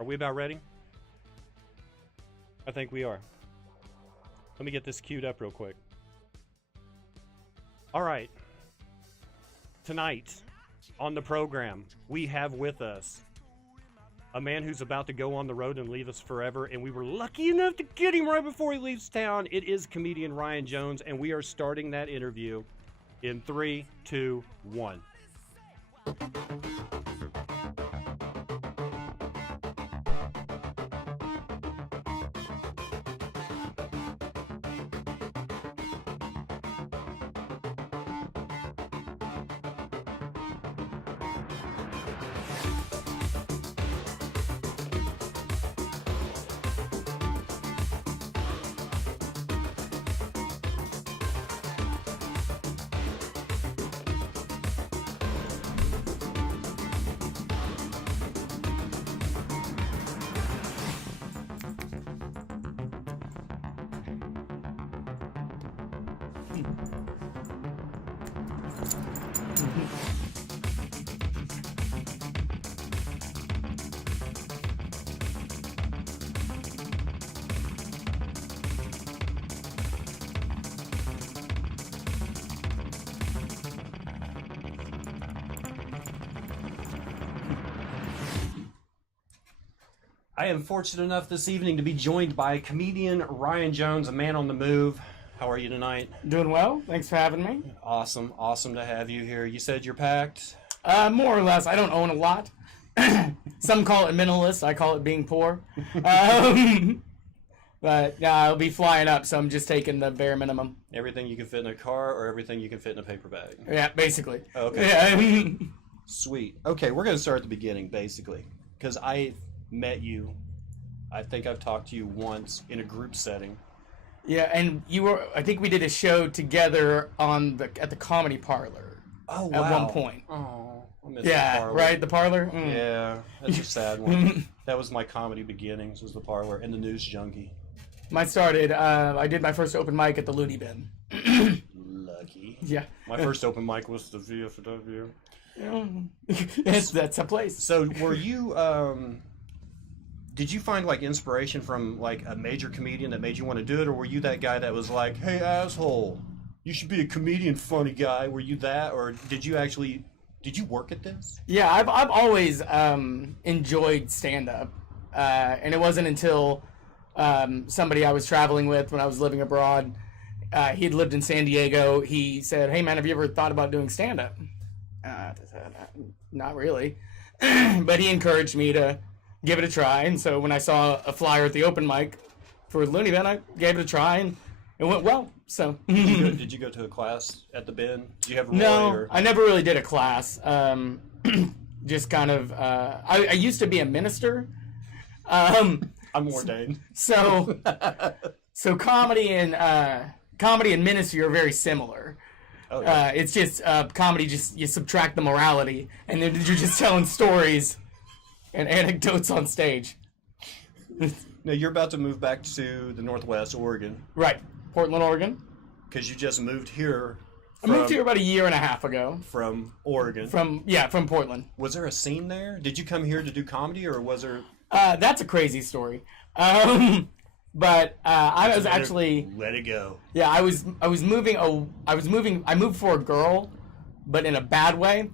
Are we about ready? I think we are. Let me get this queued up real quick. All right. Tonight on the program, we have with us a man who's about to go on the road and leave us forever, and we were lucky enough to get him right before he leaves town. It is comedian Ryan Jones, and we are starting that interview in 3, 2, 1. I am fortunate enough this evening to be joined by comedian Ryan Jones, a man on the move. How are you tonight? Doing well. Thanks for having me. Awesome. Awesome to have you here. You said you're packed? More or less. I don't own a lot. Some call it minimalist. I call it being poor. But I'll be flying up, so I'm just taking the bare minimum. Everything you can fit in a car or everything you can fit in a paper bag? Yeah, basically. Okay. Yeah. Sweet. Okay, we're going to start at the beginning, basically. Because I met you, I think I've talked to you once in a group setting. Yeah, and you were, I think we did a show together at the Comedy Parlor. Oh, wow. At one point. Oh, I missed yeah, the Parlor. right, the Parlor? Mm. Yeah, that's a sad one. That was my comedy beginnings, was the Parlor and the News Junkie. Mine started, I did my first open mic at the Looney Bin. Lucky. Yeah. My first open mic was the VFW. That's a place. So were you, did you find like inspiration from like a major comedian that made you want to do it, or were you that guy that was like, hey asshole, you should be a comedian, funny guy? Were you that, or did you work at this? Yeah, I've always enjoyed stand-up, and it wasn't until somebody I was traveling with when I was living abroad, he had lived in San Diego, he said, hey man, have you ever thought about doing stand-up? Not really. But he encouraged me to give it a try, and so when I saw a flyer at the open mic for Looney Bin, I gave it a try, and it went well. So did you go to a class at the Bin? Did you have a Roy? No, or? I never really did a class. Just kind of. I used to be a minister. I'm ordained. So comedy and ministry are very similar. Oh, yeah. It's just comedy. Just you subtract the morality, and then you're just telling stories and anecdotes on stage. Now you're about to move back to the Northwest, Oregon. Right, Portland, Oregon. Because you just moved here. I moved here about a year and a half ago. From Oregon. From Portland. Was there a scene there? Did you come here to do comedy, or was there? That's a crazy story. But I was actually let it go. Yeah, I moved for a girl, but in a bad way.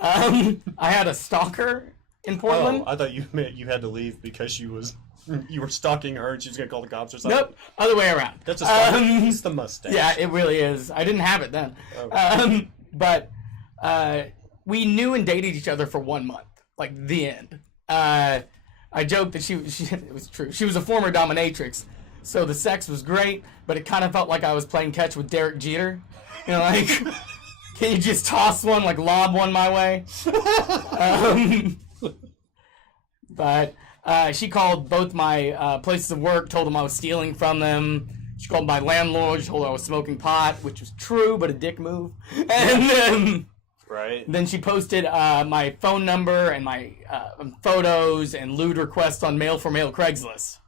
I had a stalker in Portland. Oh, I thought you meant you had to leave because you were stalking her and she was gonna call the cops or something. Nope, other way around. That's a stalker. It's the mustache. Yeah, it really is. I didn't have it then. Okay. But we knew and dated each other for 1 month, like the end. I joked that it was true. She was a former dominatrix, so the sex was great, but it kind of felt like I was playing catch with Derek Jeter. You know, like, can you just toss one, like lob one my way? But she called both my places of work, told them I was stealing from them. She called my landlord, she told her I was smoking pot, which was true, but a dick move. And right. Then she posted my phone number and my photos and lewd requests on mail for mail Craigslist.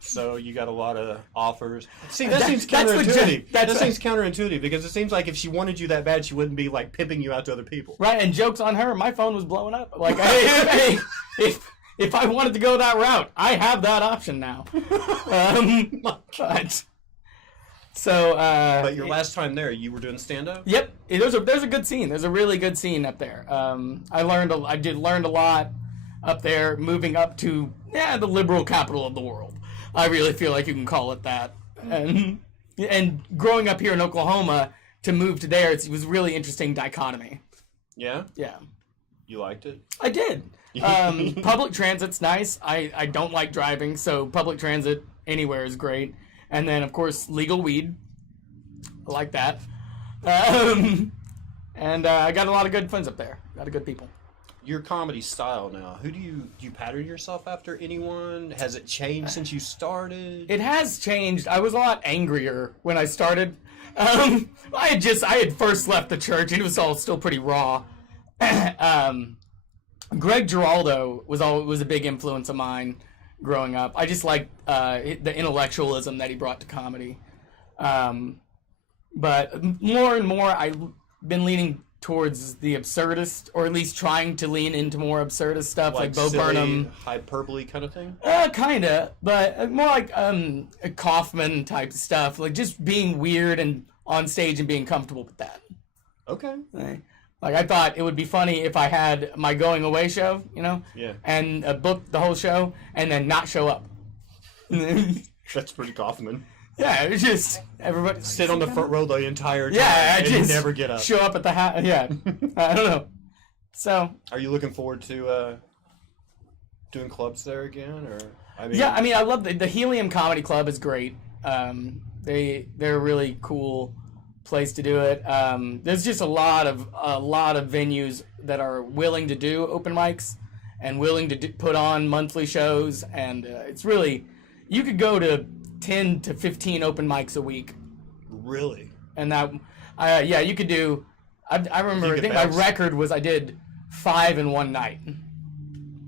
So you got a lot of offers. See, that That- seems that's counterintuitive. that's That seems counterintuitive because it seems like if she wanted you that bad, she wouldn't be like pimping you out to other people. Right, and joke's on her. My phone was blowing up. Like, hey, if I wanted to go that route, I have that option now. But so. But your last time there, you were doing stand-up? Yep, there's a good scene. There's a really good scene up there. I did learn a lot up there. Moving up to the liberal capital of the world. I really feel like you can call it that. And growing up here in Oklahoma, to move to there, it was a really interesting dichotomy. Yeah? Yeah. You liked it? I did. Public transit's nice. I don't like driving, so public transit anywhere is great. And then, of course, legal weed. I like that. And I got a lot of good friends up there. A lot of good people. Your comedy style now, who do you pattern yourself after? Anyone? Has it changed since you started? It has changed. I was a lot angrier when I started. I had first left the church, and it was all still pretty raw. Greg Giraldo was a big influence of mine growing up. I just liked the intellectualism that he brought to comedy. But more and more, I've been leaning towards the absurdist, or at least trying to lean into more absurdist stuff, like Bo silly, Burnham. hyperbole kind of thing? Kinda, but more like Kaufman type stuff, like just being weird and on stage and being comfortable with that. Okay. Like, I thought it would be funny if I had my going away show, Yeah. and book the whole show and then not show up. That's pretty Kaufman. Yeah, it was just everybody Sit on the front row the entire time I and just never get up. show up at the house. Yeah, I don't know. So Are you looking forward to doing clubs there again, or I love the Helium Comedy Club is great. They're a really cool place to do it. There's just a lot of venues that are willing to do open mics and willing to put on monthly shows, and it's really, you could go to 10 to 15 open mics a week. Really? And that, you could do. I remember. I think my bounce. record was I did 5 in one night.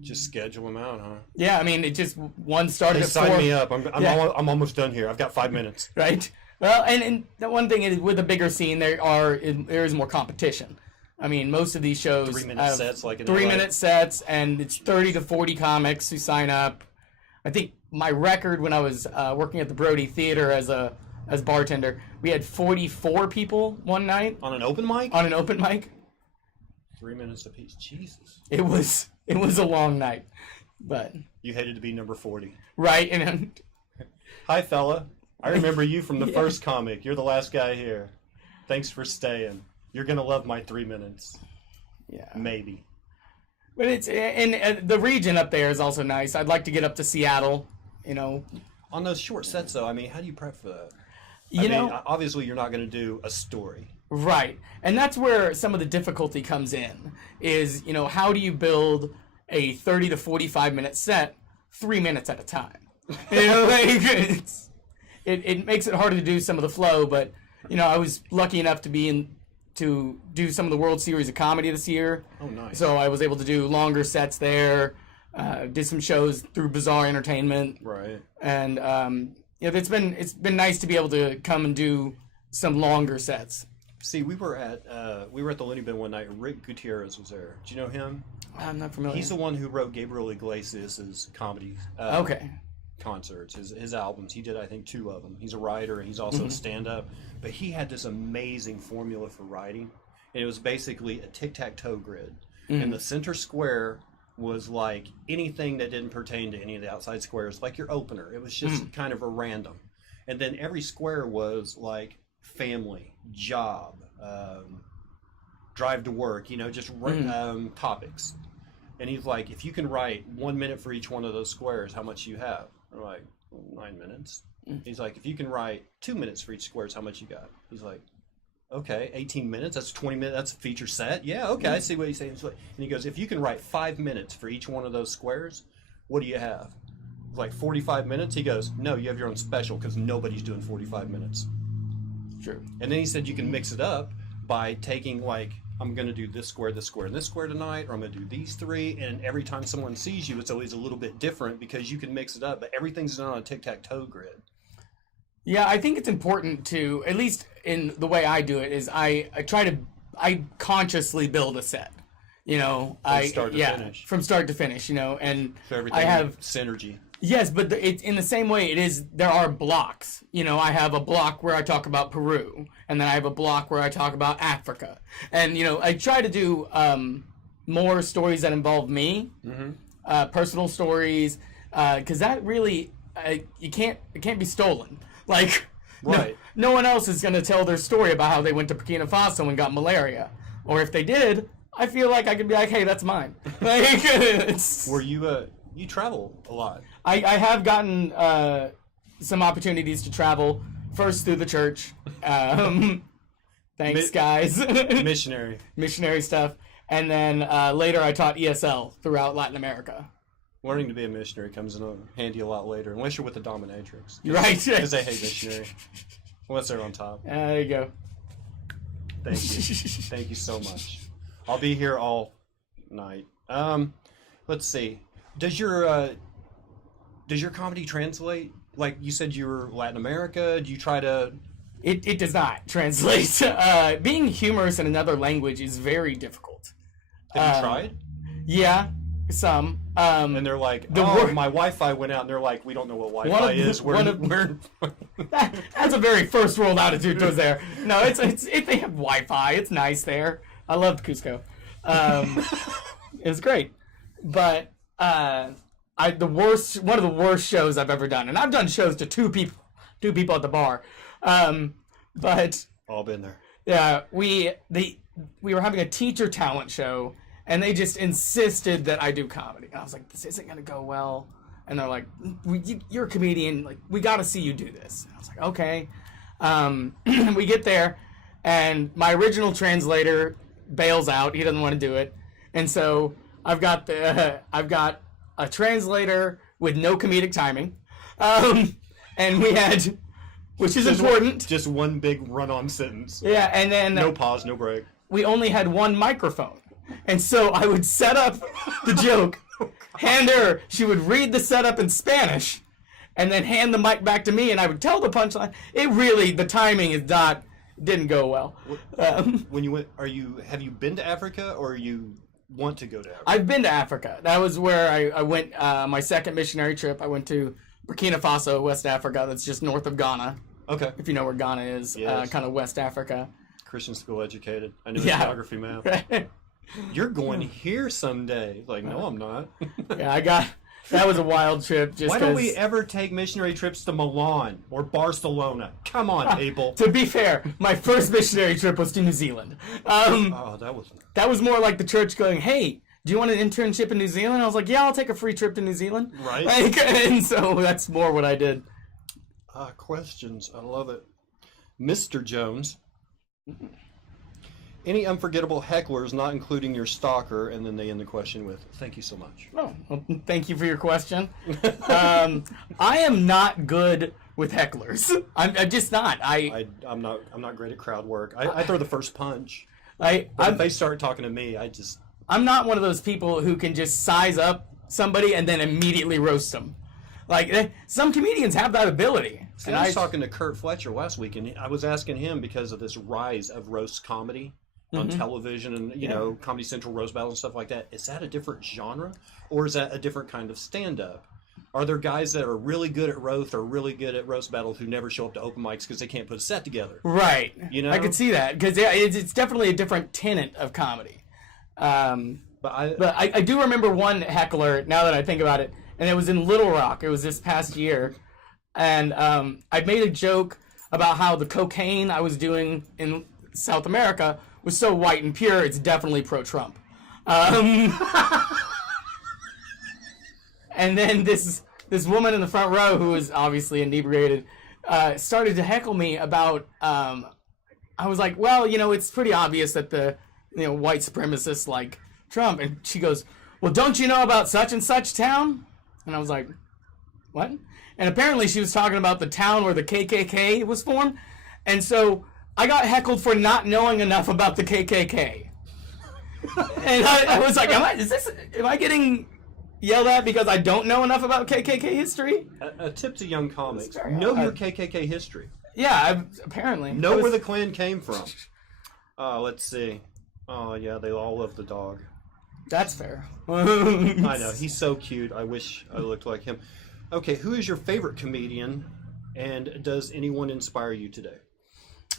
Just schedule them out, huh? Yeah, I mean, it just one started at 4. Sign me up. I'm Yeah. I'm almost done here. I've got 5 minutes. Right. Well, and the one thing is, with a bigger scene, there is more competition. I mean, most of these shows 3-minute have sets, like in 3-minute sets, and it's 30 to 40 comics who sign up. I think my record when I was working at the Brody Theater as bartender, we had 44 people one night On an open mic? on an open mic. 3 minutes apiece. Jesus. It was a long night, but You hated to be number 40. right, and Hi, fella. I remember you from the Yeah. first comic. You're the last guy here. Thanks for staying. You're going to love my 3 minutes. yeah. Maybe. But it's and the region up there is also nice. I'd like to get up to Seattle. On those short sets, though, I mean, how do you prep for that? Obviously, you're not going to do a story. Right. And that's where some of the difficulty comes in, is, how do you build a 30 to 45 minute set 3 minutes at a time? It makes it harder to do some of the flow, but, I was lucky enough to do some of the World Series of Comedy this year. Oh, nice. So I was able to do longer sets there, did some shows through Bizarre Entertainment. Right. And, it's been nice to be able to come and do some longer sets. See, we were at the Looney Bin one night. Rick Gutierrez was there. Do you know him? I'm not familiar. He's the one who wrote Gabriel Iglesias' comedy Okay. concerts, his albums. He did, I think, 2 of them. He's a writer, and he's also a stand-up. But he had this amazing formula for writing, and it was basically a tic-tac-toe grid. And the center square was like anything that didn't pertain to any of the outside squares, like your opener. It was just kind of a random. And then every square was like family, job, drive to work, just topics. And he's like, if you can write 1 minute for each one of those squares, how much you have? I'm like, 9 minutes. He's like, if you can write 2 minutes for each squares, how much you got? He's like, okay, 18 minutes, that's 20 minutes, that's a feature set. Yeah, okay, I see what he's saying. And he goes, if you can write 5 minutes for each one of those squares, what do you have? Like 45 minutes? He goes, no, you have your own special because nobody's doing 45 minutes. True. And then he said you can mix it up by taking like I'm going to do this square, and this square tonight, or I'm going to do these 3. And every time someone sees you, it's always a little bit different because you can mix it up, but everything's done on a tic-tac-toe grid. Yeah, I think it's important to, at least in the way I do it, is I consciously build a set. You know, From start to finish. From start to finish, you know, and So everything I have synergy. Yes, but it's in the same way it is. There are blocks. You know, I have a block where I talk about Peru, and then I have a block where I talk about Africa, and you know, I try to do more stories that involve me, personal stories, because that really it can't be stolen. Like, Right. no one else is going to tell their story about how they went to Burkina Faso and got malaria, or if they did, I feel like I could be like, hey, that's mine. Like, Were you travel a lot? I have gotten some opportunities to travel, first through the church. Thanks, guys. Missionary stuff. And then later I taught ESL throughout Latin America. Learning to be a missionary comes in handy a lot later, unless you're with the dominatrix. Right. Because they hate missionary. Unless they're on top. There you go. Thank you. Thank you so much. I'll be here all night. Let's see. Does your comedy translate? Like you said, you were Latin America. Do you try to? It does not translate. Being humorous in another language is very difficult. Have you tried? Yeah, some. And they're like, my Wi-Fi went out, and they're like, we don't know what Wi-Fi is. That's a very first world attitude towards there. No, it's if they have Wi-Fi, it's nice there. I loved Cusco. It was great, but one of the worst shows I've ever done, and I've done shows to two people at the bar, but all been there. Yeah, we were having a teacher talent show, and they just insisted that I do comedy. And I was like, this isn't gonna go well. And they're like, you're a comedian, like we got to see you do this. And I was like, okay. We get there, and my original translator bails out. He doesn't want to do it, and so I've got a translator with no comedic timing, and we had, which is important. Just one big run-on sentence. Yeah, and then no pause, no break. We only had one microphone, and so I would set up the joke, hand her. She would read the setup in Spanish, and then hand the mic back to me, and I would tell the punchline. The timing didn't go well. When you went, have you been to Africa, or you want to go to Africa? I've been to Africa. That was where I went. My second missionary trip. I went to Burkina Faso, West Africa. That's just north of Ghana. Okay. If you know where Ghana is, yes. Kind of West Africa. Christian school educated. I knew a geography map. You're going here someday. Like, no, I'm not. Yeah, that was a wild trip. Why don't we ever take missionary trips to Milan or Barcelona? Come on, people. To be fair, my first missionary trip was to New Zealand. That was more like the church going, hey, do you want an internship in New Zealand? I was like, yeah, I'll take a free trip to New Zealand. Right. And so that's more what I did. Questions. I love it. Mr. Jones. Any unforgettable hecklers, not including your stalker? And then they end the question with, thank you so much. Oh, well, thank you for your question. I am not good with hecklers. I'm just not. I'm not great at crowd work. I throw the first punch. But if they start talking to me, I'm not one of those people who can just size up somebody and then immediately roast them. Like, some comedians have that ability. See, I was talking to Kurt Fletcher last week, and I was asking him, because of this rise of roast comedy on television and, Comedy Central roast battle and stuff like that, is that a different genre, or is that a different kind of stand-up? Are there guys that are really good at roast or really good at roast battles who never show up to open mics because they can't put a set together? Right. You know? I could see that, because it's definitely a different tenet of comedy. But I do remember one heckler, now that I think about it, and it was in Little Rock. It was this past year. And I made a joke about how the cocaine I was doing in South America was so white and pure, it's definitely pro-Trump. And then this woman in the front row, who was obviously inebriated, started to heckle me about, I was like, well, it's pretty obvious that the white supremacists like Trump. And she goes, well, don't you know about such and such town? And I was like, what? And apparently she was talking about the town where the KKK was formed. And so I got heckled for not knowing enough about the KKK. And I was like, am I getting yelled at because I don't know enough about KKK history? A tip to young comics: very know odd. your KKK history. Yeah, apparently. Know where the Klan came from. Let's see. Oh yeah, they all love the dog. That's fair. I know, he's so cute. I wish I looked like him. Okay, who is your favorite comedian, and does anyone inspire you today?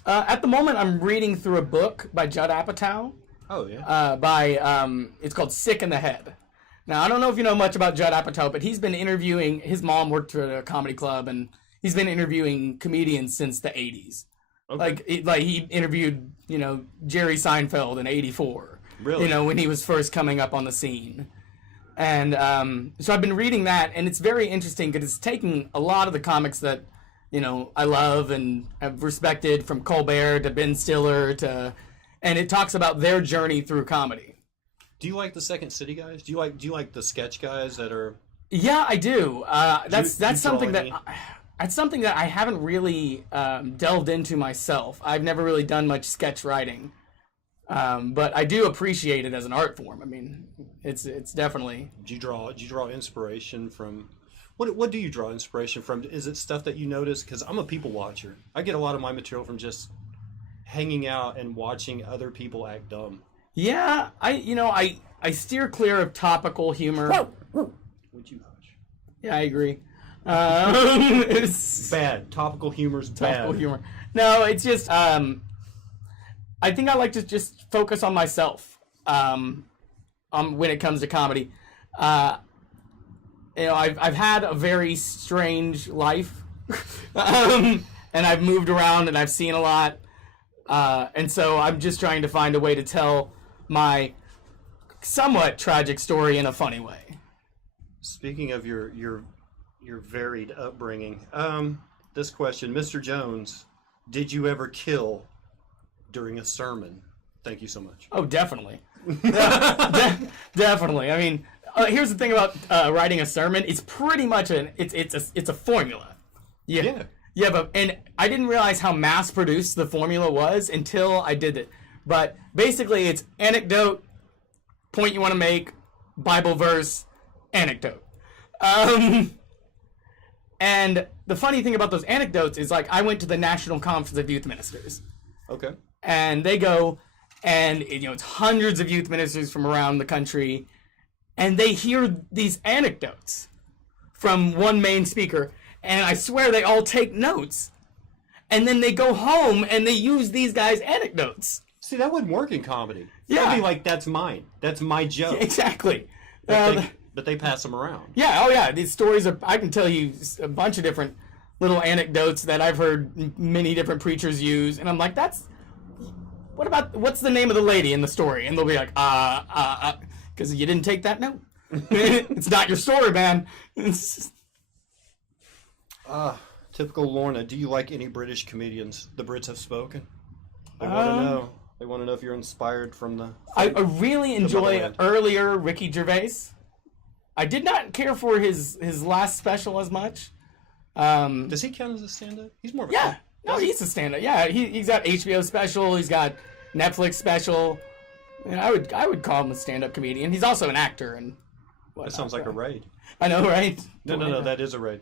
At the moment, I'm reading through a book by Judd Apatow. Oh yeah. It's called Sick in the Head. Now, I don't know if you know much about Judd Apatow, but he's been interviewing, his mom worked at a comedy club, and he's been interviewing comedians since the 80s. Okay. Like he interviewed, Jerry Seinfeld in '84. Really? When he was first coming up on the scene. And so I've been reading that, and it's very interesting because it's taking a lot of the comics that, I love and have respected, from Colbert to Ben Stiller and it talks about their journey through comedy. Do you like the Second City guys? Do you like the sketch guys that are? Yeah, I do. That's something that any? That's something that I haven't really delved into myself. I've never really done much sketch writing, but I do appreciate it as an art form. I mean, it's definitely. Do you draw inspiration from? What do you draw inspiration from? Is it stuff that you notice? Because I'm a people watcher. I get a lot of my material from just hanging out and watching other people act dumb. Yeah, I steer clear of topical humor. Would you hush? Yeah, I agree. It's Bad. Topical humor's bad. topical humor. No, it's just I think I like to just focus on myself when it comes to comedy. I've had a very strange life, and I've moved around and I've seen a lot, and so I'm just trying to find a way to tell my somewhat tragic story in a funny way. Speaking of your varied upbringing, this question, Mr. Jones, did you ever kill during a sermon? Thank you so much. Oh, definitely. Definitely. I mean, here's the thing about writing a sermon. It's pretty much it's a formula. Yeah. And I didn't realize how mass-produced the formula was until I did it. But basically, it's anecdote, point you want to make, Bible verse, anecdote. And the funny thing about those anecdotes is, like, I went to the National Conference of Youth Ministers. Okay. And they go, and it's hundreds of youth ministers from around the country, and they hear these anecdotes from one main speaker, and I swear they all take notes. And then they go home and they use these guys' anecdotes. See, that wouldn't work in comedy. Yeah. That'd be like, that's mine. That's my joke. Exactly. But they pass them around. Yeah, oh yeah, these stories I can tell you a bunch of different little anecdotes that I've heard many different preachers use, and I'm like, what's the name of the lady in the story? And they'll be like, because you didn't take that note. It's not your story, man. Typical Lorna, do you like any British comedians? The Brits have spoken. They want to know. They want to know if you're inspired from the... I really enjoy motherland. earlier Ricky Gervais. I did not care for his last special as much. Does he count as a stand-up? He's more of a... Yeah. No, he's a stand-up. Yeah, he's got HBO special. He's got Netflix special. And I would call him a stand-up comedian. He's also an actor and whatnot. That sounds like a raid. I know, right? No, that is a raid.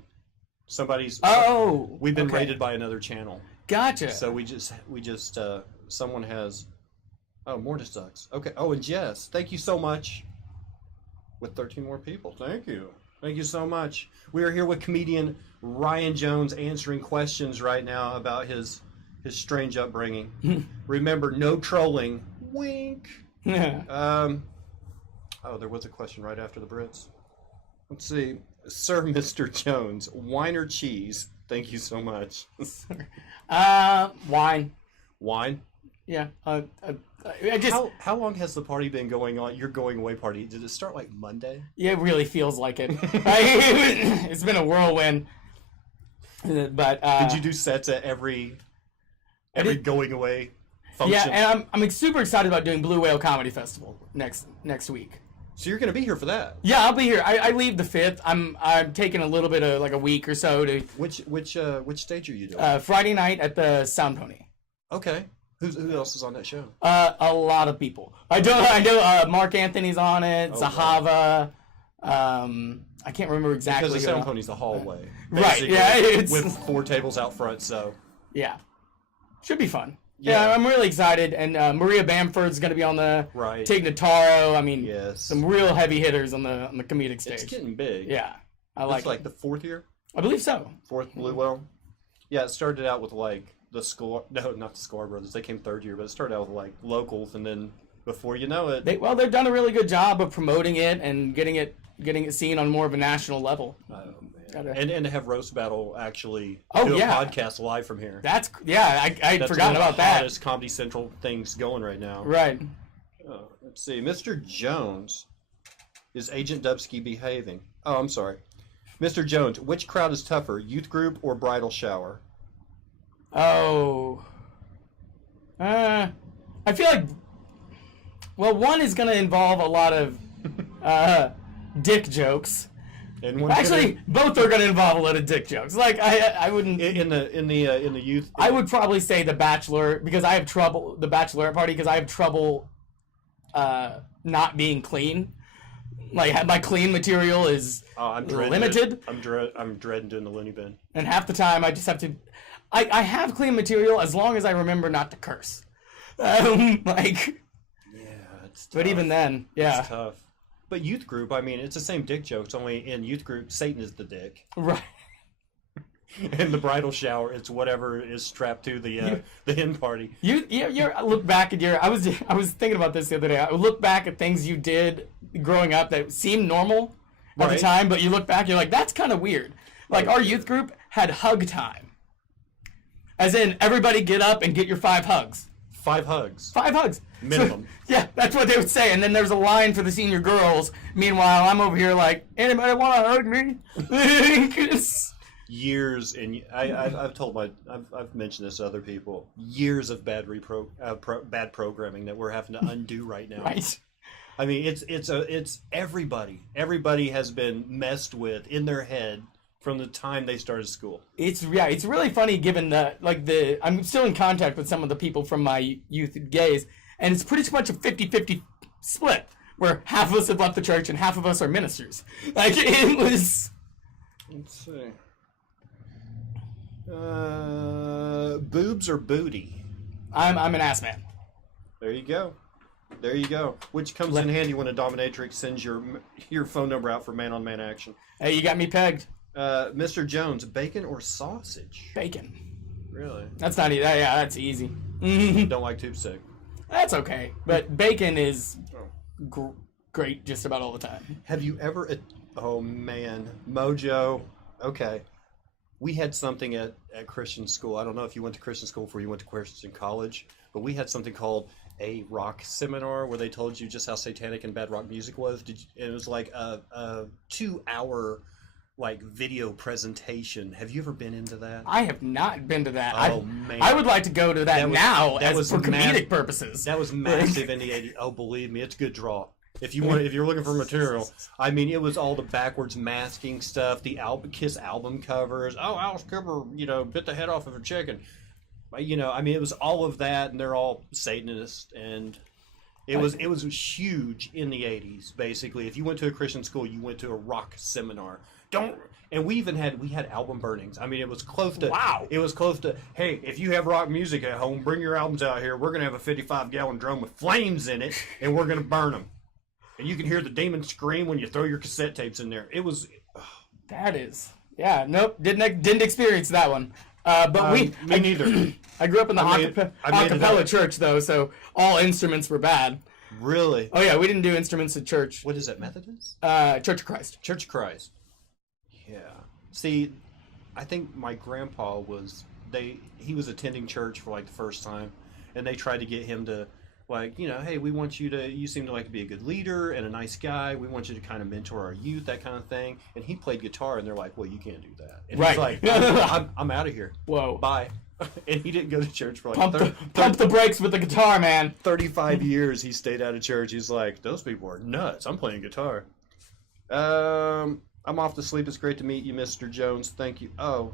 We've been okay. raided by another channel. Gotcha. So we just someone has... Oh, Mortis sucks. Okay. Oh, and Jess, thank you so much. With 13 more people. Thank you. Thank you so much. We are here with comedian Ryan Jones answering questions right now about his strange upbringing. Remember, no trolling. Wink. There was a question right after the Brits. Let's see. Sir Mr. Jones, wine or cheese? Thank you so much. Wine. Wine? Yeah. How long has the party been going on? Your going away party? Did it start like Monday? Yeah, it really feels like it. It's been a whirlwind. But did you do sets at every going away function? Yeah, and I'm super excited about doing Blue Whale Comedy Festival next week. So you're going to be here for that? Yeah, I'll be here. I leave the 5th. I'm taking a little bit of like a week or so to. Which stage are you doing? Friday night at the Sound Pony. Okay. Who else is on that show? A lot of people. I know Mark Anthony's on it. Zahava. I can't remember exactly. Because the Sound Pony's the hallway. Right. Yeah. It's with 4 tables out front. So. Yeah. Should be fun. Yeah, I'm really excited. And Maria Bamford's going to be on the Tig Notaro. I mean, some real heavy hitters on the comedic stage. It's getting big. Yeah, it's like the 4th year. I believe so. 4th Blue Whale. Yeah, it started out with like not the Score Brothers. They came 3rd year, but it started out with like locals, and then before you know it, they've done a really good job of promoting it and getting it seen on more of a national level. Oh man! And to have Roast Battle actually do a podcast live from here. That's I'd forgotten about that. That's one of the hottest Comedy Central things going right now. Right. Let's see. Mr. Jones, is Agent Dubsky behaving? Oh, I'm sorry. Mr. Jones, which crowd is tougher, youth group or bridal shower? Oh. I feel like, well, one is going to involve a lot of dick jokes. And both are going to involve a lot of dick jokes. Like I wouldn't in the youth. I would probably say the Bachelor because I have trouble. The Bachelorette party because I have trouble not being clean. Like my clean material is limited. I'm dreading doing the loony bin. And half the time I just have to. I have clean material as long as I remember not to curse. Yeah, it's tough. But even then, yeah, it's tough. But youth group, I mean, it's the same dick jokes. Only in youth group, Satan is the dick. Right. In the bridal shower, it's whatever is strapped to the hen party. You look back at I was thinking about this the other day. I look back at things you did growing up that seemed normal at the time, but you look back, you're like, that's kind of weird. Like our youth group had hug time, as in everybody get up and get your 5 hugs. 5 hugs. 5 hugs. Minimum. So, yeah, that's what they would say. And then there's a line for the senior girls. Meanwhile, I'm over here like, anybody want to hug me? Years, and I've mentioned this to other people. Years of bad bad programming that we're having to undo right now. Right. I mean, it's everybody. Everybody has been messed with in their head from the time they started school. It's really funny given I'm still in contact with some of the people from my youth gays, and it's pretty much a 50-50 split where half of us have left the church and half of us are ministers. Like it was. Let's see. Boobs or booty? I'm an ass man. There you go. Which comes in handy when a dominatrix sends your phone number out for man-on-man action. Hey, you got me pegged. Mr. Jones, bacon or sausage? Bacon. Really? That's not easy. Yeah, that's easy. Don't like tube steak. That's okay. But bacon is great just about all the time. Have you ever... Oh, man. Mojo. Okay. We had something at Christian school. I don't know if you went to Christian school before you went to Christian college, but we had something called a rock seminar where they told you just how satanic and bad rock music was. It was like a 2-hour like video presentation. Have you ever been into that? I have not been to that. Oh man, I would like to go to that for comedic purposes. That was massive in the 80s. Oh, believe me, it's a good draw. If you're looking for material, I mean, it was all the backwards masking stuff, the Kiss album covers. Oh, Alice Cooper, bit the head off of a chicken. I mean, it was all of that, and they're all Satanists, and it was huge in the 80s. Basically, if you went to a Christian school, you went to a rock seminar. And we had album burnings. I mean, it was close to. Wow. It was close to. Hey, if you have rock music at home, bring your albums out here. We're gonna have a 55-gallon drum with flames in it, and we're gonna burn them. And you can hear the demon scream when you throw your cassette tapes in there. It was. That is. Yeah. Nope. Didn't experience that one. But me neither. I grew up in the acapella church though, so all instruments were bad. Really? Oh yeah, we didn't do instruments at church. What is that, Methodist? Church of Christ. Church of Christ. Yeah. See, I think my grandpa he was attending church for like the first time, and they tried to get him to. Like, hey, we want you seem to like to be a good leader and a nice guy. We want you to kind of mentor our youth, that kind of thing. And he played guitar, and they're like, well, you can't do that. And he's like, I'm out of here. Whoa. Bye. And he didn't go to church for like... Pump the brakes with the guitar, man. 35 years he stayed out of church. He's like, those people are nuts. I'm playing guitar. I'm off to sleep. It's great to meet you, Mr. Jones. Thank you. Oh.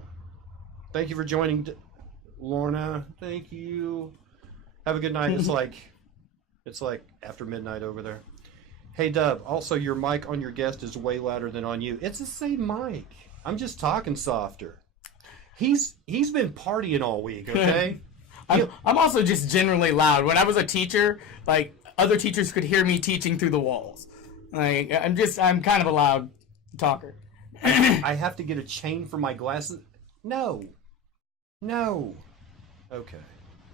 Thank you for joining, Lorna. Thank you. Have a good night. It's like after midnight over there. Hey, Dub, also your mic on your guest is way louder than on you. It's the same mic. I'm just talking softer. He's been partying all week, okay? I'm also just generally loud. When I was a teacher, like, other teachers could hear me teaching through the walls. Like, I'm kind of a loud talker. I have to get a chain for my glasses. No. Okay.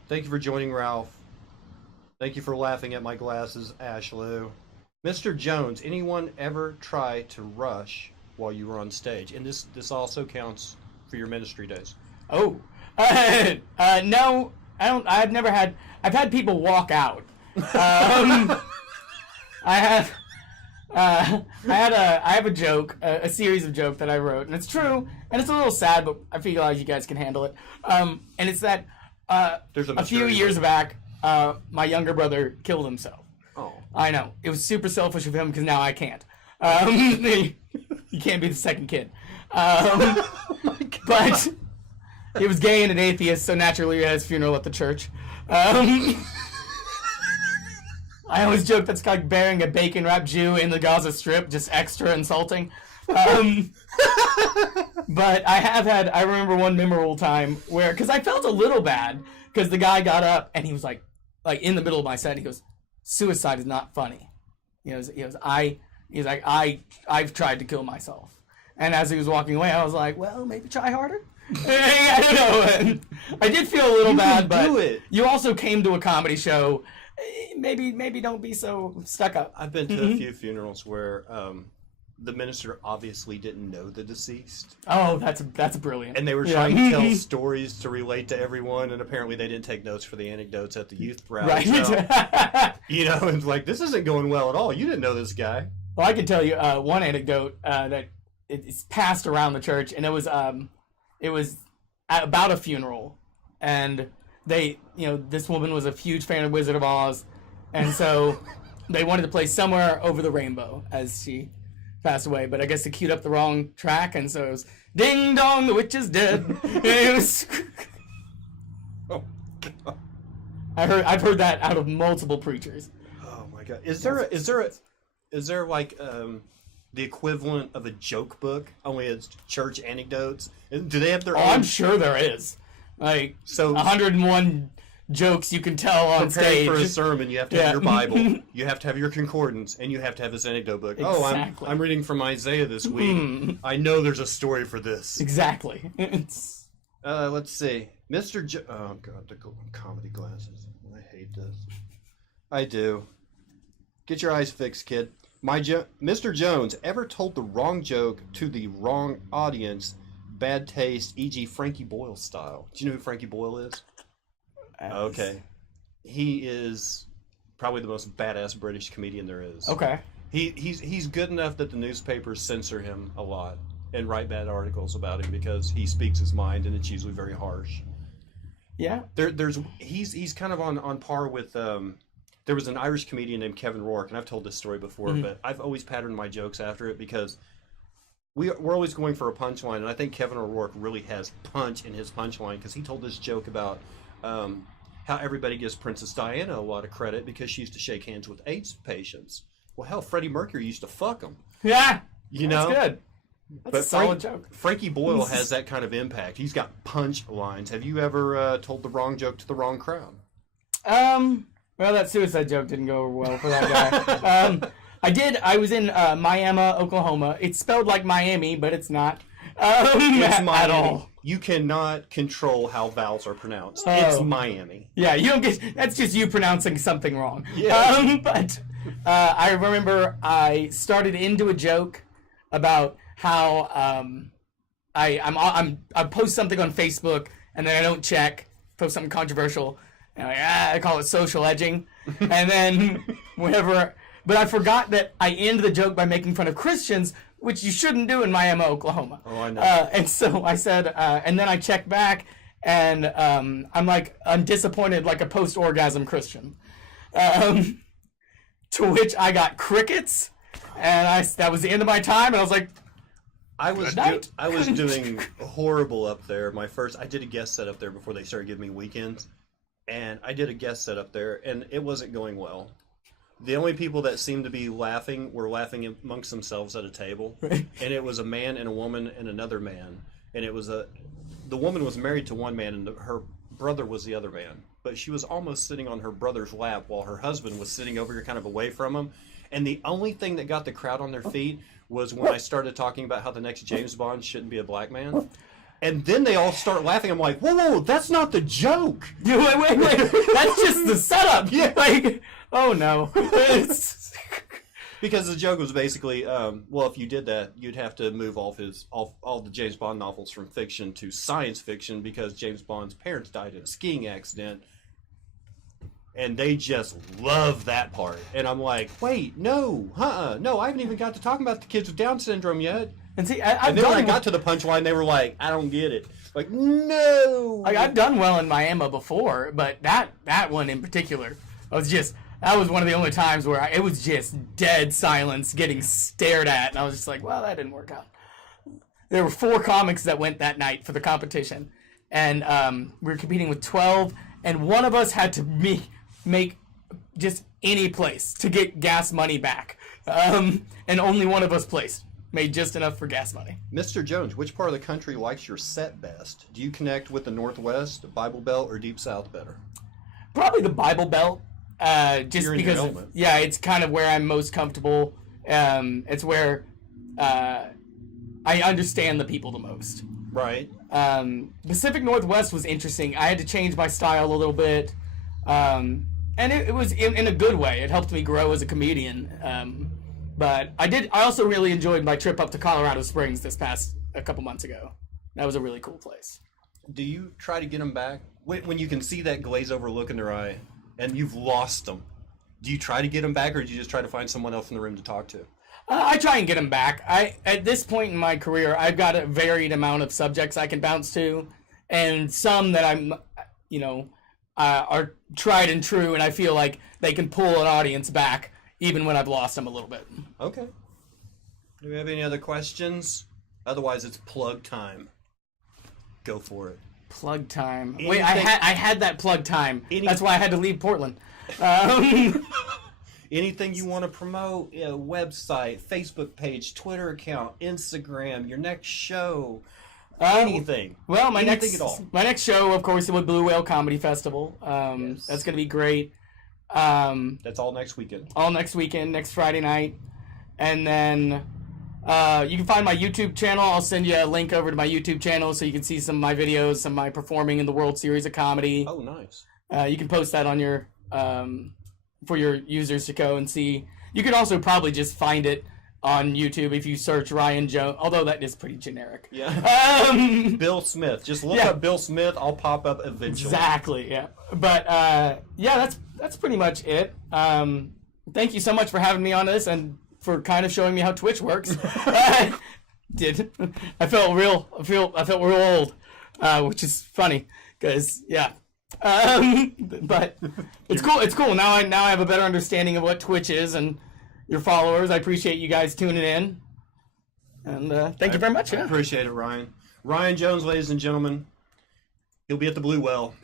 Thank you for joining, Ralph. Thank you for laughing at my glasses, Ashley. Mr. Jones, anyone ever try to rush while you were on stage? And this also counts for your ministry days. Oh. No, I don't. I've had people walk out. I have a joke, a series of jokes that I wrote, and it's true, and it's a little sad, but I feel like you guys can handle it. And it's that a few years back, my younger brother killed himself. Oh. I know. It was super selfish of him because now I can't. You can't be the second kid. Oh my God. But he was gay and an atheist, so naturally he had his funeral at the church. I always joke that's like burying a bacon-wrapped Jew in the Gaza Strip, just extra insulting. But I remember one memorable time where, because I felt a little bad, because the guy got up and he was like in the middle of my set, he goes, "Suicide is not funny." I've tried to kill myself. And as he was walking away, I was like, well, maybe try harder. I don't know. I did feel a little bad, but you also came to a comedy show. Maybe don't be so stuck up. I've been to a few funerals where the minister obviously didn't know the deceased. Oh, that's brilliant. And they were trying to tell stories to relate to everyone, and apparently they didn't take notes for the anecdotes at the youth rally. Right. So, it's like, this isn't going well at all. You didn't know this guy. Well, I can tell you one anecdote that it's passed around the church, and it was about a funeral, and this woman was a huge fan of Wizard of Oz, and so they wanted to play Somewhere Over the Rainbow as she passed away, but I guess they queued up the wrong track, and so it was Ding Dong, the Witch is Dead. It was... Oh, God. I've heard that out of multiple preachers. Oh my God! Is there like the equivalent of a joke book? Only it's church anecdotes. Do they have their own? I'm sure there is. Like, 101 jokes you can tell on stage. For a sermon, you have to have your Bible, you have to have your concordance, and you have to have this anecdote book. Exactly. Oh, I'm reading from Isaiah this week. I know there's a story for this. Exactly. Let's see. Oh, God, the comedy glasses. I hate this. I do. Get your eyes fixed, kid. Mr. Jones, ever told the wrong joke to the wrong audience? Bad taste, e.g. Frankie Boyle style. Do you know who Frankie Boyle is? Okay. He is probably the most badass British comedian there is. Okay. He's good enough that the newspapers censor him a lot and write bad articles about him because he speaks his mind, and it's usually very harsh. Yeah. He's kind of on par with there was an Irish comedian named Kevin Rourke, and I've told this story before, but I've always patterned my jokes after it because we're always going for a punchline, and I think Kevin O'Rourke really has punch in his punchline because he told this joke about how everybody gives Princess Diana a lot of credit because she used to shake hands with AIDS patients. Well, hell, Freddie Mercury used to fuck them. Yeah, that's good. That's a solid joke. Frankie Boyle has that kind of impact. He's got punch lines. Have you ever told the wrong joke to the wrong crowd? Well, that suicide joke didn't go over well for that guy. I did. I was in Miami, Oklahoma. It's spelled like Miami, but it's not. It's Miami. At all. You cannot control how vowels are pronounced. Oh. It's Miami. Yeah, you don't get. That's just you pronouncing something wrong. Yeah. But I remember I started into a joke about how I post something on Facebook and then I don't check, post something controversial, and I call it social edging, and then whenever. But I forgot that I end the joke by making fun of Christians, which you shouldn't do in Miami, Oklahoma. Oh, I know. And so I said, and then I checked back, and I'm disappointed like a post-orgasm Christian. To which I got crickets, and that was the end of my time, and I was like, I was doing horrible up there. I did a guest set up there before they started giving me weekends. and I did a guest set up there, and it wasn't going well. The only people that seemed to be laughing were laughing amongst themselves at a table, and it was a man and a woman and another man, and it was the woman was married to one man, and her brother was the other man, but she was almost sitting on her brother's lap while her husband was sitting over here kind of away from him, and the only thing that got the crowd on their feet was when I started talking about how the next James Bond shouldn't be a black man. And then they all start laughing. I'm like, whoa, that's not the joke. Wait. That's just the setup. Yeah. Like, oh no. Because the joke was basically, well, if you did that, you'd have to move all the James Bond novels from fiction to science fiction because James Bond's parents died in a skiing accident. And they just love that part. And I'm like, wait, no, no, I haven't even got to talking about the kids with Down syndrome yet. And see, And then when I got to the punchline, they were like, I don't get it. Like, no. Like, I've done well in Miami before, but that one in particular, that was one of the only times where it was just dead silence getting stared at. And I was just like, well, that didn't work out. There were 4 comics that went that night for the competition. And we were competing with 12, and one of us had to make just any place to get gas money back. And only one of us placed. Made just enough for gas money. Mr. Jones, which part of the country likes your set best? Do you connect with the Northwest, Bible Belt, or Deep South better? Probably the Bible Belt, just You're in your because element. it's kind of where I'm most comfortable. It's where I understand the people the most. Right. Pacific Northwest was interesting. I had to change my style a little bit, and it was in a good way. It helped me grow as a comedian. But I also really enjoyed my trip up to Colorado Springs a couple months ago. That was a really cool place. Do you try to get them back? When you can see that glaze over look in their eye and you've lost them, do you try to get them back or do you just try to find someone else in the room to talk to? I try and get them back. At this point in my career, I've got a varied amount of subjects I can bounce to, and some that I'm, are tried and true, and I feel like they can pull an audience back even when I've lost them a little bit. Okay. Do we have any other questions? Otherwise, it's plug time. Go for it. Plug time. Anything, Wait, I had that plug time. That's why I had to leave Portland. Anything you want to promote? Website, Facebook page, Twitter account, Instagram, your next show, anything. Well, my anything at all. next show, of course, is with Blue Whale Comedy Festival. Yes. That's going to be great. That's all next weekend. All next weekend, next Friday night. And then you can find my YouTube channel. I'll send you a link over to my YouTube channel so you can see some of my videos, some of my performing in the World Series of Comedy. Oh, nice. You can post that on your for your users to go and see. You can also probably just find it on YouTube if you search Ryan Jones, although that is pretty generic. Yeah. Bill Smith. Just look up Bill Smith. I'll pop up eventually. Exactly, yeah. But, that's pretty much it. Thank you so much for having me on this and for kind of showing me how Twitch works. I felt real old, which is funny, because, but it's cool. It's cool. Now I have a better understanding of what Twitch is and your followers. I appreciate you guys tuning in. And thank you very much. I appreciate it, Ryan. Ryan Jones, ladies and gentlemen. He'll be at the Blue Well